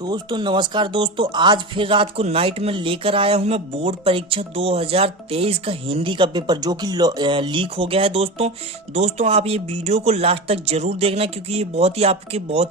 दोस्तों नमस्कार दोस्तों, आज फिर रात को नाइट में लेकर आया हूं मैं बोर्ड परीक्षा 2023 का हिंदी का पेपर जो कि लीक हो गया है। दोस्तों आप ये वीडियो को लास्ट तक जरूर देखना क्योंकि ये बहुत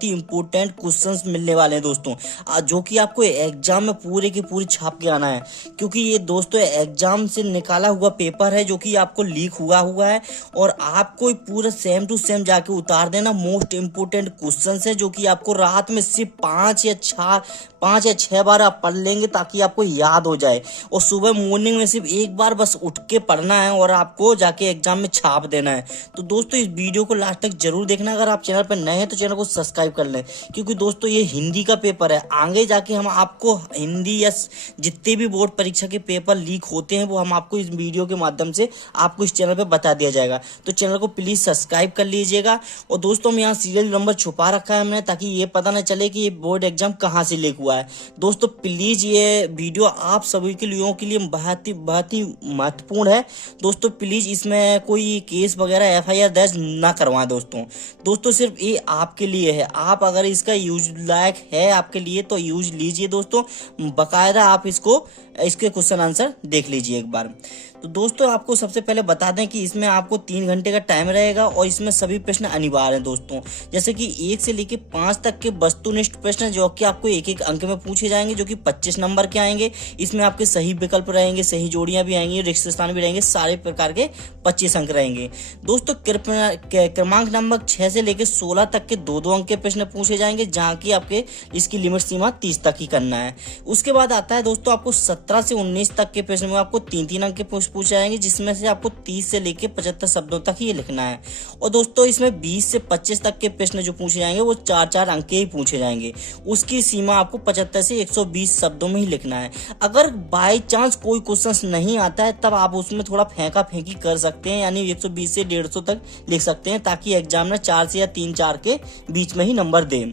ही इंपॉर्टेंट क्वेश्चंस मिलने वाले हैं दोस्तों, जो कि आपको एग्जाम में पूरे के पूरे छाप के आना है। क्योंकि ये दोस्तों एग्जाम से निकाला हुआ पेपर है जो कि आपको लीक हुआ है और आपको पूरा सेम टू सेम जाके उतार देना। मोस्ट इंपोर्टेंट क्वेश्चंस है जो कि आपको रात में सिर्फ 5 या 6 बार आप पढ़ लेंगे ताकि आपको याद हो जाए, और सुबह मॉर्निंग में सिर्फ एक बार बस उठ के पढ़ना है और आपको जाके एग्जाम में छाप देना है। तो दोस्तों इस वीडियो को लास्ट तक जरूर देखना। अगर आप चैनल पर नए हैं तो चैनल को सब्सक्राइब कर लें क्योंकि दोस्तों ये हिंदी का पेपर है। आगे जाके हम आपको हिंदी या जितने भी बोर्ड परीक्षा के पेपर लीक होते हैं वो हम आपको इस वीडियो के माध्यम से आपको इस चैनल पर बता दिया जाएगा। तो चैनल को प्लीज सब्सक्राइब कर लीजिएगा। और दोस्तों हम यहाँ सीरियल नंबर छुपा रखा है हमने ताकि ये पता ना चले कि ये बोर्ड एग्जाम कहाँ से लीक हुआ है। दोस्तों प्लीज ये वीडियो आप सभी के लिए बहुत ही महत्वपूर्ण है। दोस्तों प्लीज इसमें कोई केस वगैरह FIR दर्ज ना करवाएं दोस्तों सिर्फ ये आपके लिए है। आप अगर इसका यूज लायक है आपके लिए तो यूज लीजिए दोस्तों, बकायदा आप इसके क्वेश्चन आंसर देख लीजिए एक बार। तो दोस्तों आपको सबसे पहले बता दें कि इसमें आपको 3 घंटे का टाइम रहेगा और इसमें सभी प्रश्न अनिवार्य हैं दोस्तों। जैसे कि 1 से लेकर 5 तक के वस्तुनिष्ठ प्रश्न जो कि आपको एक एक अंक में पूछे जाएंगे जो कि 25 नंबर के आएंगे। इसमें आपके सही विकल्प रहेंगे, सही जोड़ियां भी आएंगी, रिक्त स्थान भी रहेंगे, सारे प्रकार के 25 अंक रहेंगे दोस्तों। क्रमांक नंबर 6 से लेकर 16 तक के 2-2 अंक के प्रश्न पूछे जाएंगे जहाँ की आपके इसकी लिमिट सीमा 30 तक ही करना है। उसके बाद आता है दोस्तों आपको 17 से 19 तक के प्रश्न में आपको 3-3 अंक के पूछे जाएंगे जिसमें से आपको 30 से लेकर 75 शब्दों तक ही लिखना है। और दोस्तों इसमें 20 से 25 तक के प्रश्न जो पूछे जाएंगे वो 4-4 अंक के ही पूछे जाएंगे। उसकी सीमा आपको 75 से 120 शब्दों में ही लिखना है। अगर बाय चांस कोई क्वेश्चन नहीं आता है तब आप उसमें थोड़ा फेंका फेंकी कर सकते हैं, यानी 120 से 150 तक लिख सकते हैं ताकि एग्जामिनर 4 से या 3-4 के बीच में ही नंबर दे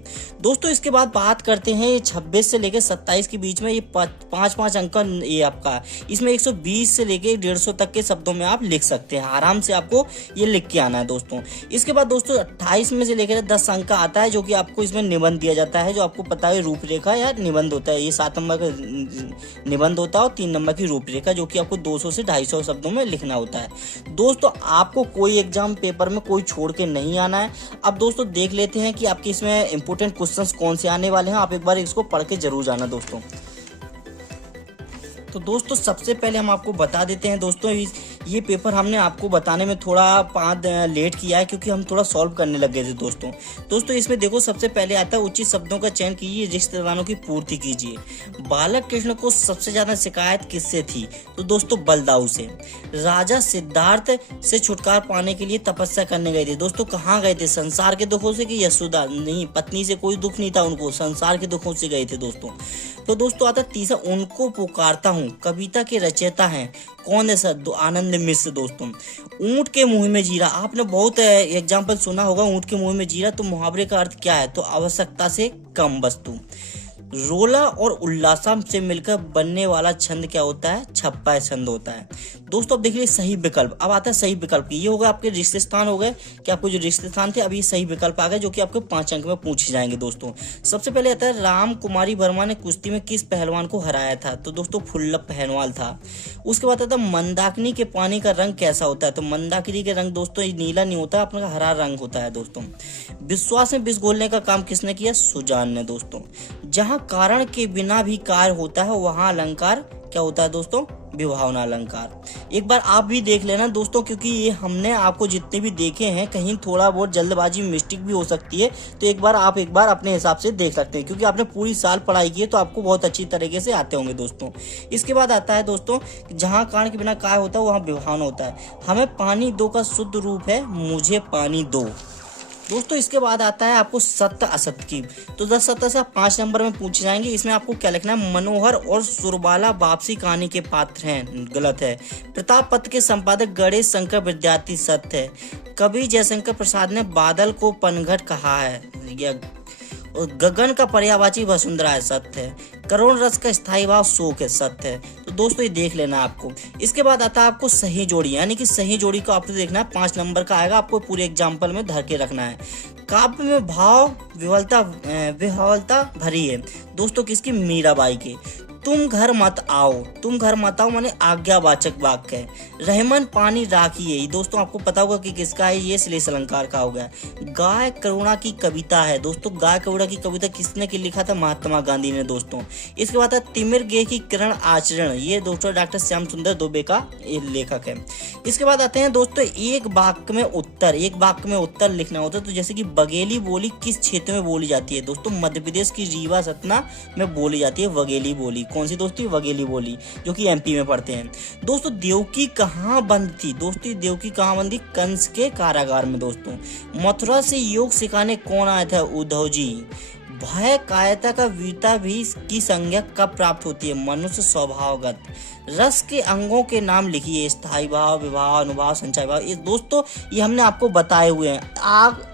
दोस्तों। इसके बाद बात करते हैं ये 26 से लेकर 27 के बीच में ये 5-5 अंक ये आपका इसमें 120 से लेकर 150 तक के शब्दों में आप लिख सकते हैं। आराम से आपको ये लिख के आना है दोस्तों। इसके बाद दोस्तों 28 में से लेकर 10 अंक का आता है जो कि आपको इसमें निबंध दिया जाता है, जो आपको पता है रूपरेखा या निबंध होता है। ये 7 नंबर का निबंध होता है और 3 नंबर की रूपरेखा जो कि आपको 200 से 250 शब्दों में लिखना होता है दोस्तों। आपको कोई एग्जाम पेपर में कोई छोड़ के नहीं आना है। अब दोस्तों देख लेते हैं कि आपके इसमें इंपोर्टेंट क्वेश्चंस कौन से आने वाले हैं। आप एक बार इसको पढ़ के जरूर जाना दोस्तों। तो दोस्तों सबसे पहले हम आपको बता देते हैं दोस्तों, ये पेपर हमने आपको बताने में थोड़ा लेट किया है क्योंकि हम थोड़ा सॉल्व करने लग गए थे दोस्तों इसमें देखो सबसे पहले आता है उचित शब्दों का चयन कीजिए, रिश्तेदारों की पूर्ति कीजिए। बालक कृष्ण को सबसे ज्यादा शिकायत किससे थी? तो दोस्तों बलदाऊ से। राजा सिद्धार्थ से छुटकारा पाने के लिए तपस्या करने गए थे दोस्तों। कहाँ गए थे? संसार के दुखों से कि यशोदा? नहीं, पत्नी से कोई दुख नहीं था उनको, संसार के दुखों से गए थे दोस्तों। तो दोस्तों आता तीसरा, उनको पुकारता हूँ, कविता के रचयिता हैं कौन है सर? आनंद मिश्र दोस्तों। ऊंट के मुंह में जीरा, आपने बहुत एग्जाम्पल सुना होगा ऊंट के मुंह में जीरा, तो मुहावरे का अर्थ क्या है? तो आवश्यकता से कम वस्तु। रोला और उल्लासा से मिलकर बनने वाला छंद क्या होता है? छप्पा छंद होता है दोस्तों। अब देखिए सही विकल्प, अब आता है सही विकल्प। ये होगा आपके रिश्ते स्थान हो गए कि आपको जो रिश्ते स्थान थे, अभी सही विकल्प आ गए जो कि आपको 5 अंक में पूछे जाएंगे दोस्तों। सबसे पहले आता है राम कुमारी वर्मा ने कुश्ती में किस पहलवान को हराया था? तो दोस्तों फुल्लभ पहलवान था। उसके बाद आता है मंदाकिनी के पानी का रंग कैसा होता है? तो मंदाकिनी के रंग दोस्तों नीला नहीं होता, अपना हरा रंग होता है दोस्तों। विश्वास में विष घोलने का काम किसने किया? सुजान ने दोस्तों। जहां कारण के बिना भी कार्य होता है वहां अलंकार क्या होता है दोस्तों? विभावना अलंकार। एक बार आप भी देख लेना दोस्तों क्योंकि ये हमने आपको जितने भी देखे हैं कहीं थोड़ा बहुत जल्दबाजी मिस्टेक भी हो सकती है, तो एक बार आप अपने हिसाब से देख सकते हैं क्योंकि आपने पूरी साल पढ़ाई की है तो आपको बहुत अच्छी तरीके से आते होंगे दोस्तों। इसके बाद आता है दोस्तों, जहां कारण के बिना कार्य होता है वहां विभावना होता है। हमें पानी दो का शुद्ध रूप है मुझे पानी दो दोस्तों। इसके बाद आता है आपको सत्य असत्य की, तो 10 सत्य से 5 नंबर में पूछे जाएंगे। इसमें आपको क्या लिखना है? मनोहर और सुरबाला वापसी कहानी के पात्र हैं, गलत है। प्रताप पत्र के संपादक गणेश शंकर विद्यार्थी, सत्य है। कवि जयशंकर प्रसाद ने बादल को पनघट कहा है, गगन का पर्यायवाची वसुंधरा है, सत्य है। करुण रस का स्थायी भाव शोक है, सत्य है। तो दोस्तों ये देख लेना आपको। इसके बाद आता है आपको सही जोड़ी, यानी कि सही जोड़ी को आपको देखना है, 5 नंबर का आएगा, आपको पूरे एग्जाम्पल में धर के रखना है। काव्य में भाव विह्वलता भरी है दोस्तों, किसकी? मीराबाई के। तुम घर मत आओ, तुम घर मत आओ माने आज्ञावाचक वाक्य है। रहमन पानी राखिए, ये दोस्तों आपको पता होगा कि किसका है, ये श्लेष अलंकार का हो गया। गाय करुणा की कविता है दोस्तों, गाय करुणा की कविता किसने की लिखा था? महात्मा गांधी ने दोस्तों। इसके बाद है तिमिर गे की किरण आचरण, ये दोस्तों डॉक्टर श्याम सुंदर दुबे का लेखक है। इसके बाद आते हैं दोस्तों एक वाक्य में उत्तर, एक वाक्य में उत्तर लिखना होता है। तो जैसे कि बघेली बोली किस क्षेत्र में बोली जाती है दोस्तों? मध्य प्रदेश की रीवा सतना में बोली जाती है बघेली बोली। कौन सी दोस्तों? बघेली बोली, जो कि एमपी में पढ़ते हैं दोस्तों। देवकी कहाँ बंद थी दोस्तों? देवकी कहाँ बंद थी? कंस के कारागार में दोस्तों। मथुरा से योग सिखाने कौन आया था? उद्धव जी। भय कायरता का वीरता भी की संज्ञा कब प्राप्त होती है? मनुष्य स्वभावगत। रस के अंगों के नाम लिखिए, स्थायी भाव, विभाव, अनुभाव, संचय भाव। ये दोस्तों ये हमने आपको बताए हुए हैं,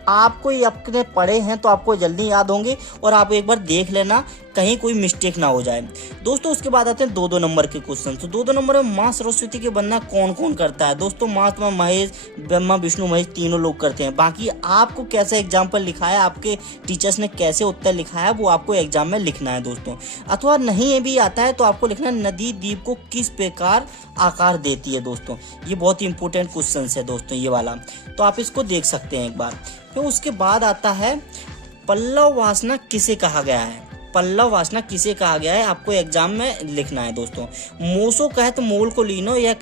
आपको ये अपने पढ़े हैं तो आपको जल्दी याद होंगे, और आप एक बार देख लेना कहीं कोई मिस्टेक ना हो जाए दोस्तों। उसके बाद आते हैं 2-2 नंबर के क्वेश्चन। तो 2-2 नंबर में माँ सरस्वती की वंदना कौन कौन करता है दोस्तों? माँ महेश, ब्रह्मा विष्णु महेश तीनों लोग करते हैं। बाकी आपको कैसा एग्जाम्पल लिखा है, आपके टीचर्स ने कैसे उत्तर लिखा है, वो आपको एग्जाम में लिखना है दोस्तों। अथवा नहीं भी आता है तो आपको लिखना है नदी द्वीप को किस प्रकार आकार देती है दोस्तों। ये बहुत ही इंपॉर्टेंट क्वेश्चन है दोस्तों ये वाला, तो आप इसको देख सकते हैं एक बार। फिर उसके बाद आता है पल्लव वासना किसे कहा गया है? पल्लव वासना किसे कहा गया है, आपको एग्जाम में लिखना है दोस्तों। मोसो कहे तो मोल को लीनो, या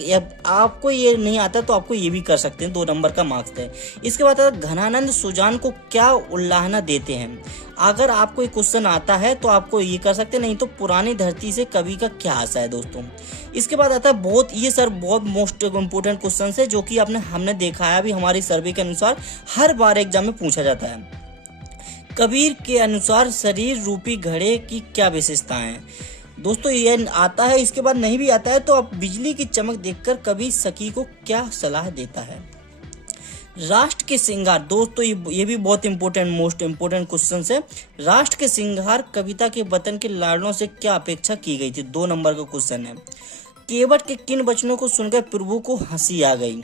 आपको ये नहीं आता तो आपको ये भी कर सकते हैं, 2 नंबर का मार्क्स है। इसके बाद घनानंद सुजान को क्या उल्लाहना देते हैं? अगर आपको ये क्वेश्चन आता है तो आपको ये कर सकते हैं, नहीं तो पुरानी धरती से कवि का क्या आशा है दोस्तों। इसके बाद आता है बहुत मोस्ट इम्पोर्टेंट क्वेश्चन है, जो कि हमने देखा है अभी हमारी सर्वे के अनुसार हर बार एग्जाम में पूछा जाता है। कबीर के अनुसार शरीर रूपी घड़े की क्या विशेषताएं हैं दोस्तों? ये आता है। इसके बाद नहीं भी आता है तो आप बिजली की चमक देखकर कवि सखी को क्या सलाह देता है? राष्ट्र के श्रृंगार दोस्तों, ये भी बहुत इंपॉर्टेंट मोस्ट इंपॉर्टेंट क्वेश्चन है। राष्ट्र के श्रृंगार कविता के वतन के लाडलों से क्या अपेक्षा की गई थी? 2 नंबर का क्वेश्चन है। केवट के किन वचनों को सुनकर प्रभु को हंसी आ गई?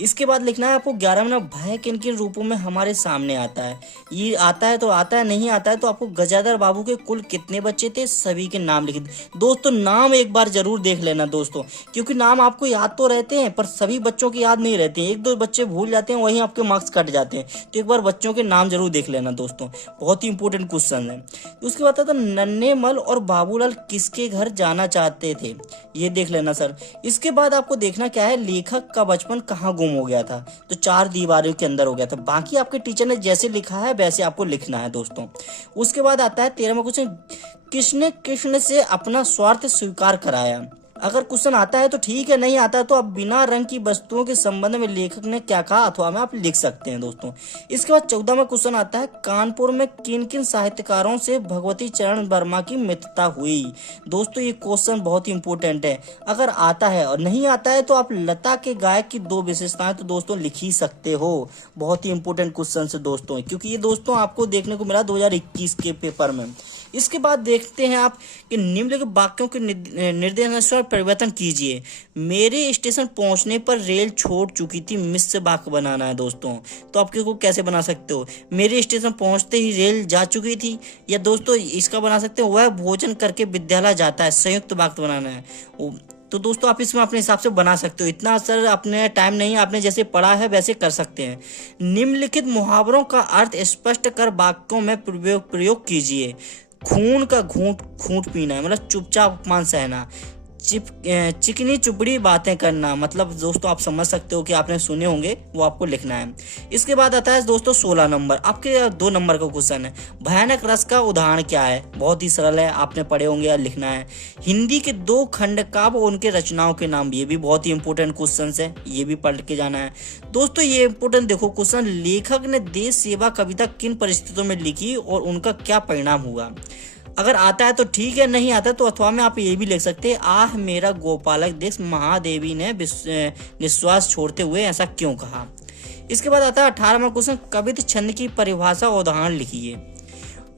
इसके बाद लिखना है आपको 11 में भय किन किन रूपों में हमारे सामने आता है? ये आता है तो आता है, नहीं आता है तो आपको गजाधर बाबू के कुल कितने बच्चे थे, सभी के नाम लिख दोस्तों। नाम एक बार जरूर देख लेना दोस्तों, क्योंकि नाम आपको याद तो रहते हैं पर सभी बच्चों के याद नहीं रहते हैं, 1-2 बच्चे भूल जाते हैं, वहीं आपके मार्क्स कट जाते हैं। तो एक बार बच्चों के नाम जरूर देख लेना दोस्तों, बहुत ही इंपॉर्टेंट क्वेश्चन है। उसके बाद आता नन्हेमल और बाबूलाल किसके घर जाना चाहते थे? ये देख लेना सर। इसके बाद आपको देखना क्या है, लेखक का बचपन कहाँ गुम हो गया था? तो 4 दीवारों के अंदर हो गया था। बाकी आपके टीचर ने जैसे लिखा है वैसे आपको लिखना है दोस्तों। उसके बाद आता है 13वां क्वेश्चन, किसने कृष्ण से अपना स्वार्थ स्वीकार कराया? अगर क्वेश्चन आता है तो ठीक है, नहीं आता तो आप बिना रंग की वस्तुओं के संबंध में लेखक ने क्या कहा अथवा में आप लिख सकते हैं दोस्तों। इसके बाद 14वां क्वेश्चन आता है, कानपुर में किन किन साहित्यकारों से भगवती चरण वर्मा की मित्रता हुई? दोस्तों ये क्वेश्चन बहुत ही इंपॉर्टेंट है, अगर आता है और नहीं आता है तो आप लता के गायक की 2 विशेषताएं तो दोस्तों लिख ही सकते हो। बहुत ही इंपॉर्टेंट क्वेश्चन है दोस्तों, क्योंकि ये दोस्तों आपको देखने को मिला 2021 के पेपर में। इसके बाद देखते हैं आप कि निम्नलिखित वाक्यों के निर्देशानुसार परिवर्तन कीजिए। मेरे स्टेशन पहुंचने पर रेल छोड़ चुकी थी, मिश्र वाक्य बनाना है दोस्तों। तो आप को कैसे बना सकते हो? मेरे स्टेशन पहुंचते ही रेल जा चुकी थी, या दोस्तों इसका बना सकते हो, वह भोजन करके विद्यालय जाता है, संयुक्त वाक्य बनाना है। तो दोस्तों आप इसमें अपने हिसाब से बना सकते हो, इतना सर अपने टाइम नहीं, आपने जैसे पढ़ा है वैसे कर सकते हैं। निम्नलिखित मुहावरों का अर्थ स्पष्ट कर वाक्यों में प्रयोग कीजिए। खून का घूंट पीना है मतलब चुपचाप अपमान सहना। चिकनी चुपड़ी बातें करना, मतलब दोस्तों आप समझ सकते हो कि आपने सुने होंगे, वो आपको लिखना है। इसके बाद आता है दोस्तों 16 नंबर, आपके 2 नंबर का क्वेश्चन है, भयानक रस का उदाहरण क्या है? बहुत ही सरल है, आपने पढ़े होंगे या लिखना है। हिंदी के 2 खंड काव्य और उनके रचनाओं के नाम, ये भी बहुत ही इंपॉर्टेंट क्वेश्चन है, ये भी पढ़ के जाना है दोस्तों। ये इंपॉर्टेंट देखो क्वेश्चन, लेखक ने देश सेवा कविता किन परिस्थितियों में लिखी और उनका क्या परिणाम हुआ? अगर आता है तो ठीक है, नहीं आता तो अथवा में आप ये भी लिख सकते हैं, आह मेरा गोपालक देश महादेवी ने निश्वास छोड़ते हुए ऐसा क्यों कहा? इसके बाद आता है 18वां क्वेश्चन, कविता छंद की परिभाषा और उदाहरण लिखिए।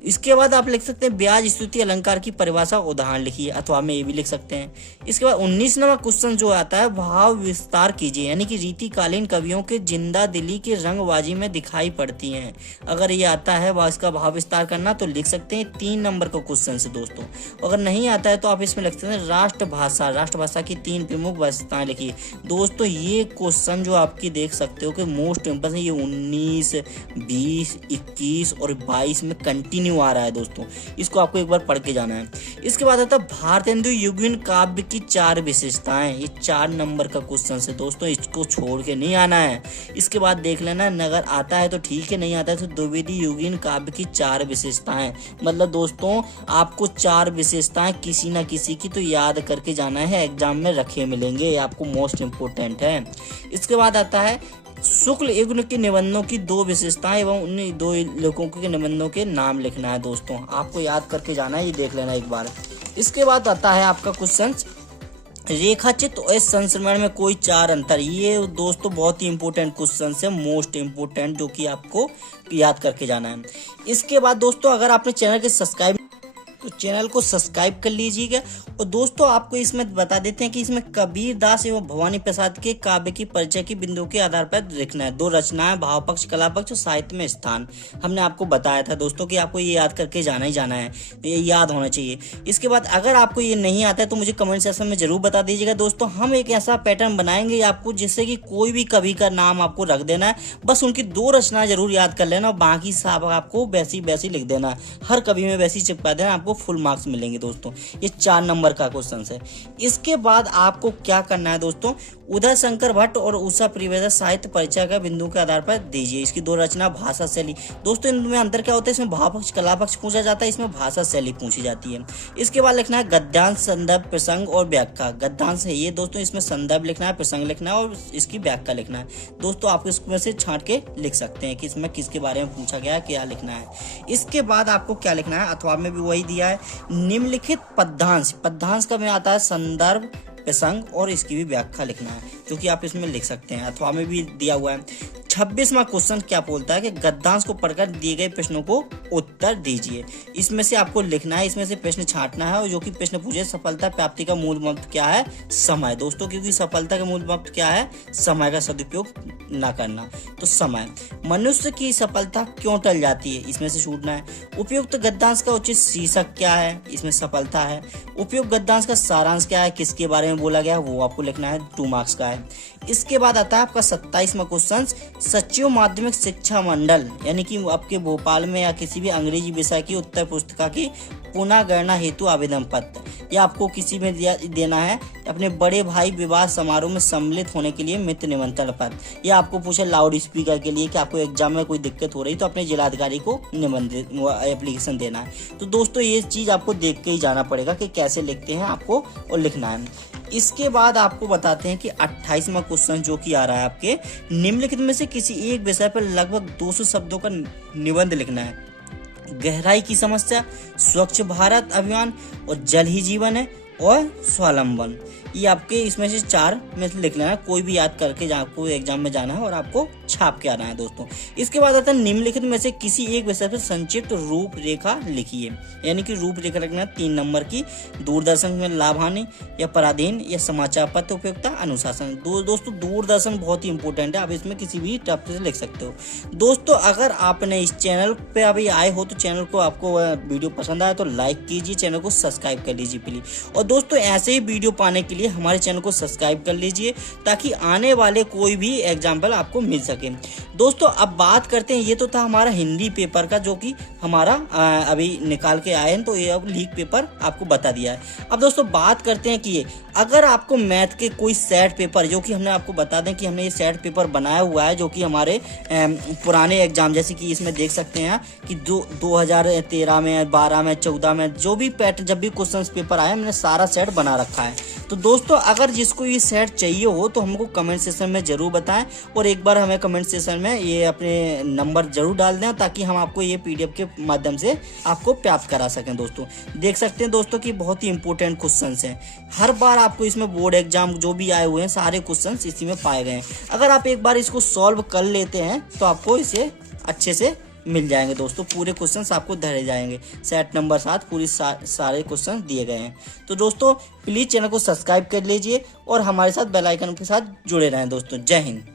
इसके बाद आप लिख सकते हैं ब्याज स्तुति अलंकार की परिभाषा उदाहरण लिखिए, अथवा में ये भी लिख सकते हैं। इसके बाद 19वां क्वेश्चन जो आता है भाव विस्तार कीजिए, यानी कि रीतिकालीन कवियों के जिंदा दिली की रंगबाजी में दिखाई पड़ती हैं। अगर ये आता है इसका भाव विस्तार करना तो लिख सकते हैं 3 नंबर का क्वेश्चन से दोस्तों। अगर नहीं आता है तो आप इसमें लिख सकते हैं राष्ट्रभाषा की 3 प्रमुख विशेषताएं लिखिए। दोस्तों ये क्वेश्चन जो आपकी देख सकते हो कि मोस्ट इंपॉर्टेंट, ये 19, 20, 21 और 22 में कंटिन्यू आ रहा है दोस्तों, इसको आपको एक बार पढ़ के जाना है। इसके बाद आता है भारतेंदु युगीन काव्य की 4 विशेषताएं, ये 4 नंबर का क्वेश्चन है दोस्तों, इसको छोड़ के नहीं आना है। इसके बाद देख लेना, अगर आता है तो ठीक है, नहीं आता है तो द्विवेदी युगीन काव्य की 4 विशेषताएं, मतलब दोस्तों आपको 4 विशेषताएं किसी ना किसी की तो याद करके जाना है, एग्जाम में रखे मिलेंगे, आपको मोस्ट इंपोर्टेंट है। इसके बाद आता है शुक्ल युग के निबंधों की 2 विशेषताएं एवं उन 2 लेखकों के निबंधों के नाम लिखना है दोस्तों, आपको याद करके जाना है, ये देख लेना एक बार। इसके बाद आता है आपका क्वेश्चन रेखाचित्र और संस्मरण में कोई 4 अंतर, ये दोस्तों बहुत ही इंपॉर्टेंट क्वेश्चन है, मोस्ट इंपोर्टेंट, जो कि आपको याद करके जाना है। इसके बाद दोस्तों अगर आपने चैनल के चैनल को सब्सक्राइब कर लीजिएगा। और दोस्तों आपको इसमें बता देते हैं कि इसमें कबीर दास एवं भवानी प्रसाद के काव्य की परिचय की बिंदु के आधार पर लिखना है। 2 रचनाएं, भाव पक्ष, कला पक्ष और साहित्य में स्थान, हमने आपको बताया था दोस्तों कि आपको ये याद करके जाना ही जाना है, ये याद होना चाहिए। इसके बाद अगर आपको ये नहीं आता है तो मुझे कमेंट सेक्शन में जरूर बता दीजिएगा दोस्तों, हम एक ऐसा पैटर्न बनाएंगे आपको जिससे कि कोई भी कवि का नाम आपको रख देना है, बस उनकी 2 रचनाएं जरूर याद कर लेना और बाकी सब आपको वैसी वैसी लिख देना है, हर कवि में वैसी चिपका देना, आपको फुल मार्क्स मिलेंगे दोस्तों। ये 4 नंबर का क्वेश्चन है। इसके बाद आपको क्या करना है दोस्तों, उदय शंकर भट्ट और उषा प्रिवेदा साहित्य परिचय का बिंदु के आधार पर दीजिए। इसकी 2 रचना, भाषा शैली, दोस्तों इनमें अंतर क्या होता है, इसमें भाव पक्ष कला पक्ष पूछा जाता है, इसमें भाषा शैली पूछी जाती है। इसके बाद लिखना है गद्यांश, संदर्भ, प्रसंग और व्याख्या। गद्यांश है ये दोस्तों, इसमें संदर्भ लिखना है, प्रसंग लिखना है और इसकी व्याख्या लिखना है। दोस्तों आप इसमें से छांट के लिख सकते हैं कि इसमें किसके बारे में पूछा गया है, क्या लिखना है। इसके बाद आपको क्या लिखना है, अथवा में भी वही दिया है, निम्नलिखित पद्यांश, पद्यांश का में आता है संदर्भ, प्रसंग और इसकी भी व्याख्या लिखना है, जो कि आप इसमें लिख सकते हैं, अथवा में भी दिया हुआ है। 26वां क्वेश्चन क्या बोलता है कि गद्यांश को पढ़कर दिए गए प्रश्नों को उत्तर दीजिए। इसमें से आपको लिखना है, इसमें से प्रश्न छांटना है, और जो कि प्रश्न पूछे सफलता प्राप्ति का मूल मंत्र क्या है, समय दोस्तों, क्योंकि सफलता का मूल मंत्र क्या है, समय का सदुपयोग ना करना, तो समय। मनुष्य की सफलता क्यों टल जाती है, इसमें से छूटना है। उपयुक्त गद्यांश का उचित शीर्षक क्या है, इसमें सफलता है। उपयुक्त गद्यांश का सारांश क्या है, किसके बारे में बोला गया है, वो आपको लिखना है, 2 मार्क्स का है। इसके बाद आता है आपका 27वां क्वेश्चन, सचिव माध्यमिक शिक्षा मंडल, यानी कि आपके भोपाल में या किसी भी अंग्रेजी विषय की उत्तर पुस्तिका की पुनः गणना हेतु आवेदन पत्र, या आपको किसी में देना है अपने बड़े भाई विवाह समारोह में सम्मिलित होने के लिए मित्र निमंत्रण पत्र, या आपको पूछे लाउड स्पीकर के लिए कि आपको एग्जाम में कोई दिक्कत हो रही तो अपने जिलाधिकारी को निबंधित एप्लीकेशन देना है। तो दोस्तों ये चीज आपको देख के ही जाना पड़ेगा कि कैसे लिखते हैं आपको और लिखना है। इसके बाद आपको बताते हैं कि 28वां क्वेश्चन जो कि आ रहा है आपके, निम्नलिखित में से किसी एक विषय पर लगभग 200 शब्दों का निबंध लिखना है। गहराई की समस्या, स्वच्छ भारत अभियान और जल ही जीवन है और स्वावलंबन, ये आपके इसमें से 4 में से लिख लेना, कोई भी याद करके आपको एग्जाम में जाना है और आपको छाप के आना है दोस्तों। इसके बाद आता है निम्नलिखित में से किसी एक विषय पर संक्षिप्त रूपरेखा लिखिए, यानी कि रूपरेखा लिखना 3 नंबर की। दूरदर्शन में लाभ हानि या पराधीन या समाचार पत्र उपयोगिता अनुशासन। दोस्तों दूरदर्शन बहुत ही इंपॉर्टेंट है, आप इसमें किसी भी टॉपिक से लिख सकते हो। दोस्तों अगर आपने इस चैनल पे अभी आए हो तो चैनल को, आपको वीडियो पसंद आया तो लाइक कीजिए, चैनल को सब्सक्राइब कर लीजिए प्लीज। और दोस्तों ऐसे ही वीडियो पाने के लिए हमारे चैनल को सब्सक्राइब कर लीजिए ताकि आने वाले कोई भी एग्जाम्पल आपको मिल सके। दोस्तों अब बात करते हैं, ये तो था हमारा हिंदी पेपर का जो कि हमारा अभी निकाल के आए हैं, तो ये अब लीक पेपर आपको बता दिया है। अब दोस्तों बात करते हैं कि ये अगर आपको मैथ के कोई सेट पेपर, जो कि हमने आपको बता दें कि हमने ये सेट पेपर बनाया हुआ है, जो कि हमारे पुराने एग्जाम, जैसे कि इसमें देख सकते हैं कि 2013 में, 12 में, 14 में जो भी पैटर्न, जब भी क्वेश्चन पेपर आए, मैंने सारा सेट बना रखा है। तो दोस्तों अगर जिसको ये सेट चाहिए हो तो हमको कमेंट सेक्शन में जरूर बताएं, और एक बार हमें कमेंट सेक्शन में ये अपने नंबर जरूर डाल दें ताकि हम आपको ये PDF के माध्यम से आपको प्राप्त करा सकें। दोस्तों देख सकते हैं दोस्तों कि बहुत ही इंपॉर्टेंट क्वेश्चंस हैं, हर बार आपको इसमें बोर्ड एग्जाम जो भी आए हुए हैं सारे क्वेश्चंस इसी में पाए गए हैं। अगर आप एक बार इसको सॉल्व कर लेते हैं तो आपको इसे अच्छे से मिल जाएंगे दोस्तों। पूरे क्वेश्चंस आपको धरे जाएंगे, सेट नंबर 7 पूरी सारे क्वेश्चन दिए गए हैं। तो दोस्तों प्लीज़ चैनल को सब्सक्राइब कर लीजिए और हमारे साथ बेल आइकन के साथ जुड़े रहें दोस्तों। जय हिंद।